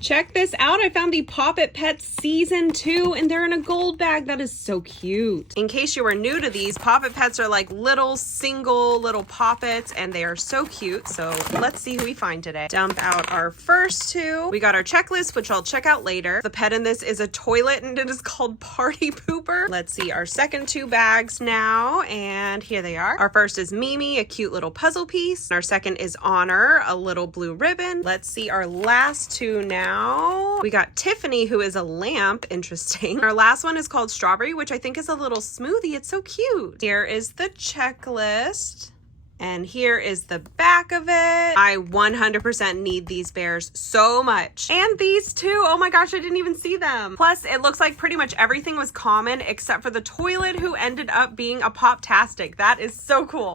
Check this out. I found the Pop It Pets Season 2 and they're in a gold bag. That is so cute. In case you are new to these, Pop It Pets are like little single little poppets and they are so cute. So let's see who we find today. Dump out our first two. We got our checklist, which I'll check out later. The pet in this is a toilet and it is called Party Pooper. Let's see our second two bags now, and here they are. Our first is Mimi, a cute little puzzle piece. Our second is Honor, a little blue ribbon. Let's see our last two now. We got Tiffany, who is a lamp. Interesting. Our last one is called Strawberry, which I think is a little smoothie. It's so cute. Here is the checklist. And here is the back of it. I 100% need these bears so much. And these two, oh my gosh, I didn't even see them. Plus, it looks like pretty much everything was common except for the toilet, who ended up being a Pop-tastic. That is so cool.